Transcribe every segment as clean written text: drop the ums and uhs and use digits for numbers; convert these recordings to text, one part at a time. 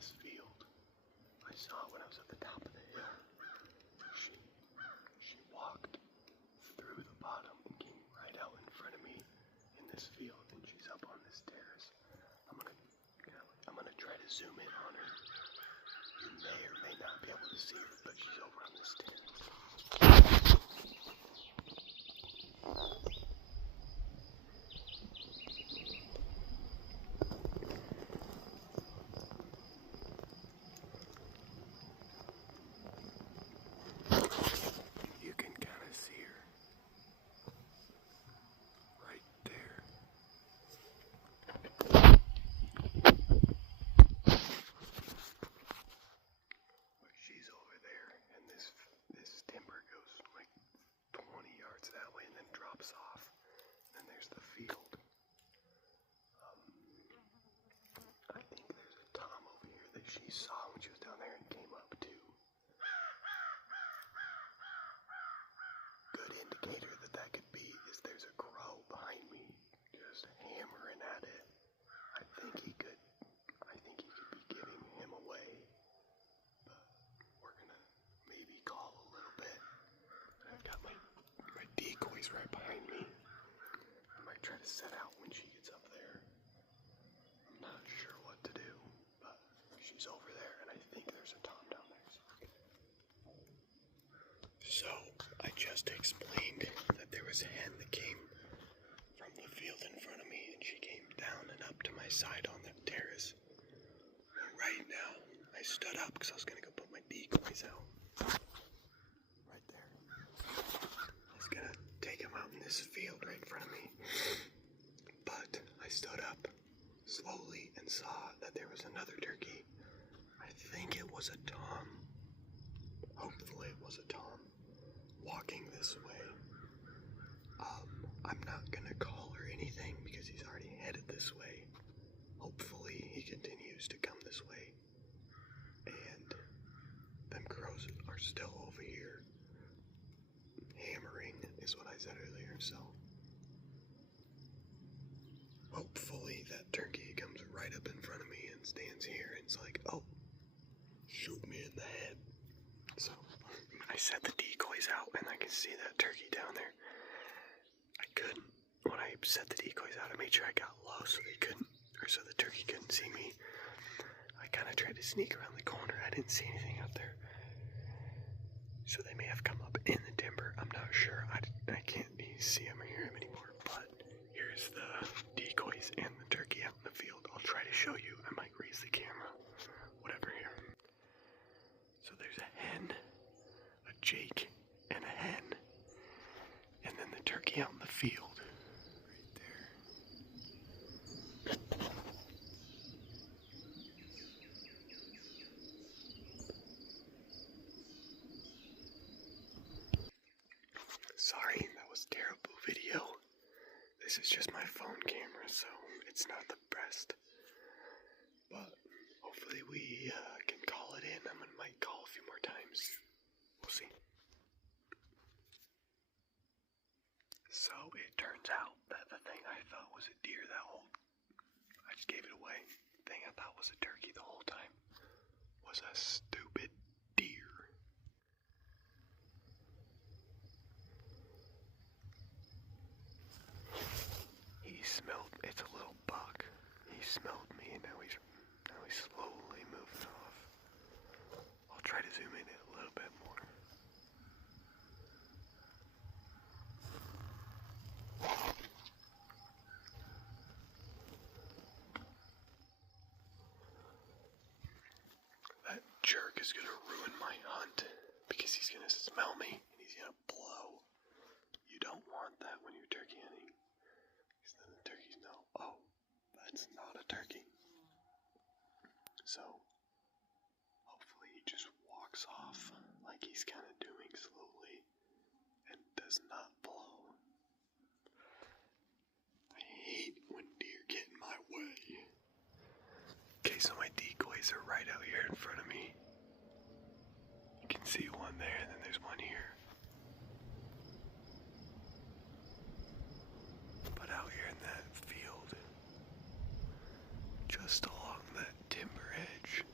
this field. I saw it when I was at the top of the hill. She walked through the bottom and came right out in front of me in this field, and she's up on this terrace. I'm gonna try to zoom in on her. You may or may not be able to see her, but she's over on this terrace. You can kind of see her right there. But she's over there, and this timber goes like 20 yards that way and then drops off. And then there's the field. I think there's a tom over here that she saw when she was down there and came up to. Good indicator that could be is there's a crow behind me just hammering at it. I think he could be giving him away, but we're gonna maybe call a little bit. I've got my decoys right behind me. I might try to set out when she gets up there. I'm not sure what to do, but she's over there, and I think there's a tom down there. So I just explained that there was a hen that came from the field in front of me, and she came down and up to my side on the terrace. Right now, I stood up because I was going to go put my decoys out. Right there. I was going to take them out in this field right in front of me. But I stood up slowly and saw that there was another turkey. I think it was a tom. Hopefully it was a tom. Walking this way. I'm not gonna call or anything because he's already headed this way. Hopefully he continues to come this way. And them crows are still over here. Hammering is what I said earlier, so hopefully that turkey comes right up in front of me and stands here and it's like, oh, shoot me in the head. So I set the decoys out and I can see that turkey down there. When I set the decoys out, I made sure I got low so so the turkey couldn't see me. I kind of tried to sneak around the corner. I didn't see anything out there. So they may have come up in the timber. I'm not sure. I can't see them or hear them anymore. But here's the decoys and the turkey out in the field. I'll try to show you. I might raise the camera. Whatever here. So there's a hen, a Jake, and a hen. And then the turkey out in the field. Right there. Sorry, that was a terrible video. This is just my phone camera, so it's not the best. But hopefully we can call it in. I might call a few more times. We'll see. So it turns out that the thing I thought was a deer I just gave it away. The thing I thought was a turkey the whole time was a stupid deer. It's a little buck. He smelled me and now he's slowly moving off. I'll try to zoom in a little bit more. That jerk is gonna ruin my hunt because he's gonna smell me and he's gonna blow. You don't want that when you're turkey hunting. Because then the turkeys know, oh, that's not a turkey. So hopefully he just walks off like he's kind of doing slowly and does not blow. I hate when deer get in my way. Okay, so my decoys are right out here in front of me. You can see one there and then there's one here. But out here in that field, just along that timber edge,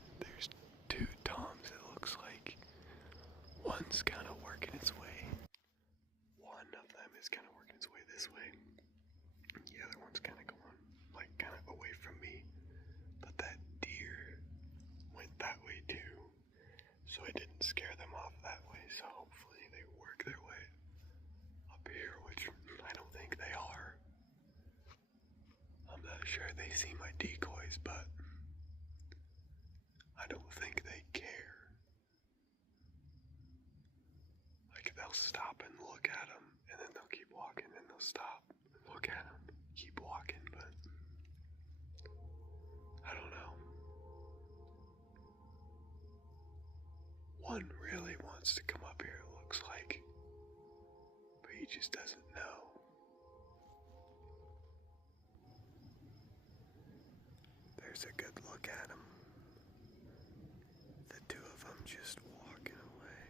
sure they see my decoys, but I don't think they care. Like, they'll stop and look at them, and then they'll keep walking, and they'll stop and look at them, keep walking, but I don't know. One really wants to come up here, it looks like, but he just doesn't know. There's a good look at him. The two of them just walking away.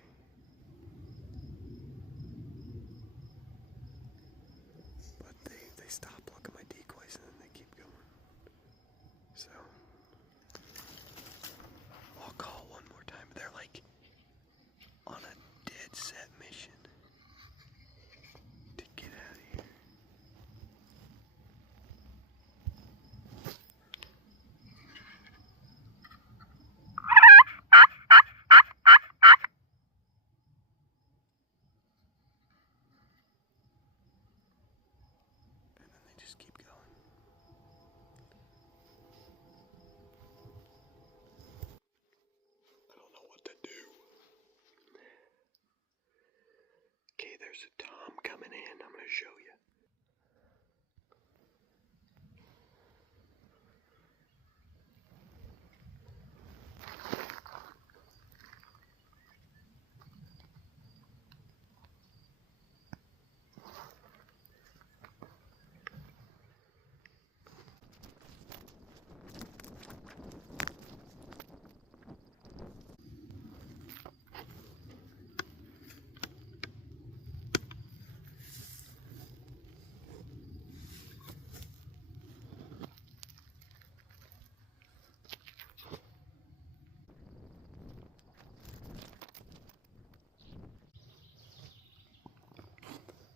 But they stop, look at my decoys, and then they keep going. So I'll call one more time. They're like on a dead set mission to get out of here. And then they just keep going. I don't know what to do. Okay, there's a Tom coming in. I'm gonna show you.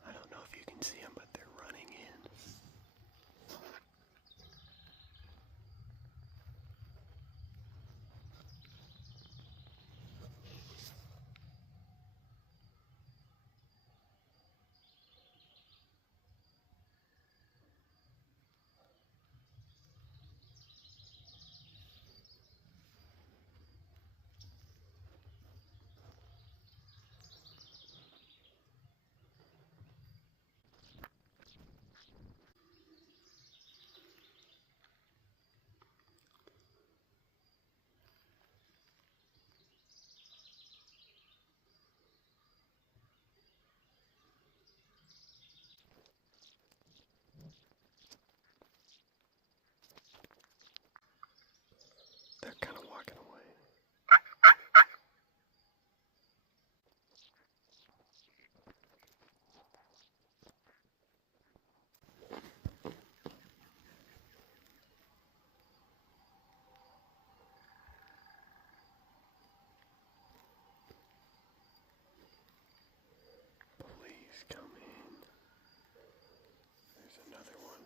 I don't know if you can see them, but they're running in. They're kind of walking away. Please come in. There's another one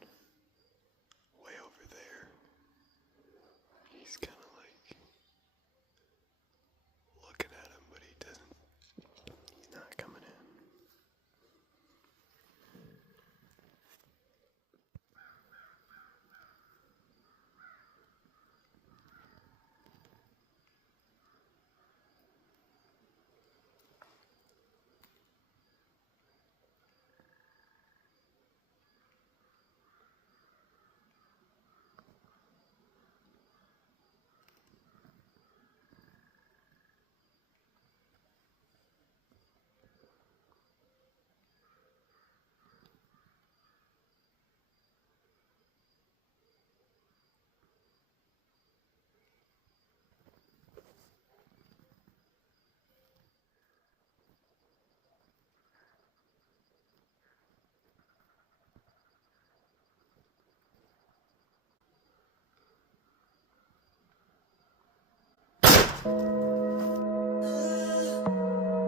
way over there. He's kind of like looking at him, but he's not coming in.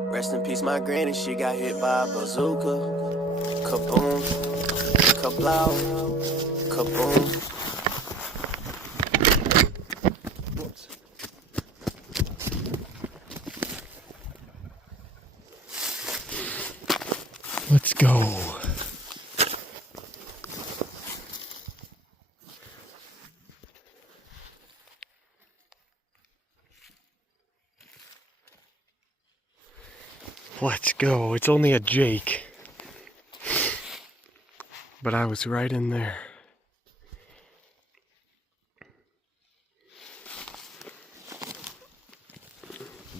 Rest in peace, my granny, she got hit by a bazooka. Kaboom, kablow, kaboom. Let's go. Let's go. It's only a Jake. But I was right in there.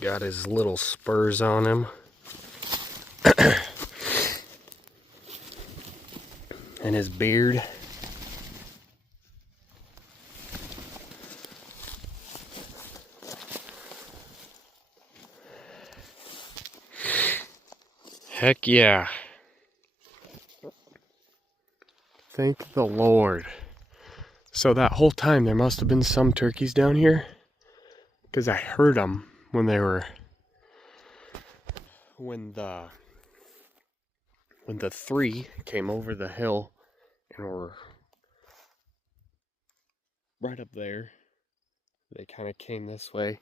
Got his little spurs on him. And his beard. Heck yeah. Thank the Lord. So that whole time there must have been some turkeys down here, because I heard them when the three came over the hill and were right up there. They kind of came this way.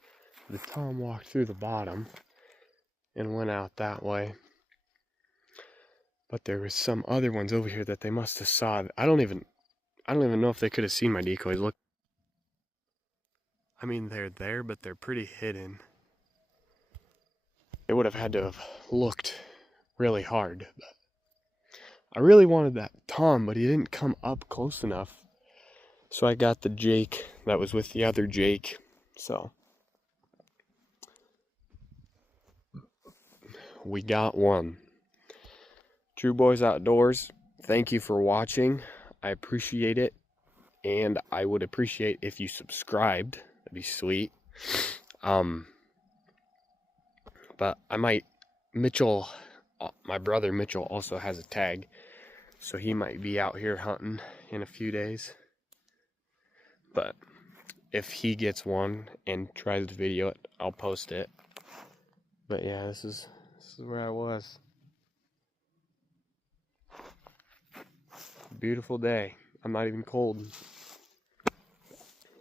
The Tom walked through the bottom and went out that way. But there was some other ones over here that they must have saw. I don't even know if they could have seen my decoys. Look. I mean, they're there, but they're pretty hidden. They would have had to have looked really hard. But I really wanted that Tom, but he didn't come up close enough. So I got the Jake that was with the other Jake. So we got one. True Boys Outdoors, thank you for watching. I appreciate it. And I would appreciate if you subscribed. That'd be sweet. But I might, Mitchell, my brother Mitchell also has a tag. So he might be out here hunting in a few days. But if he gets one and tries to video it, I'll post it. But yeah, this is where I was. Beautiful day. I'm not even cold.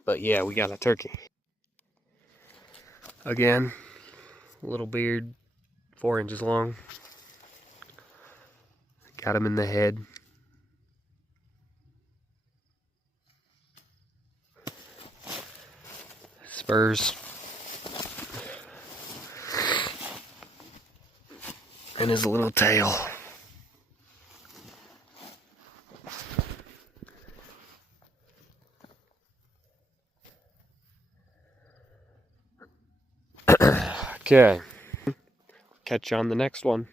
But yeah, we got a turkey. Again, little beard, 4 inches long. Got him in the head. Spurs. And his little tail. Okay. Catch you on the next one.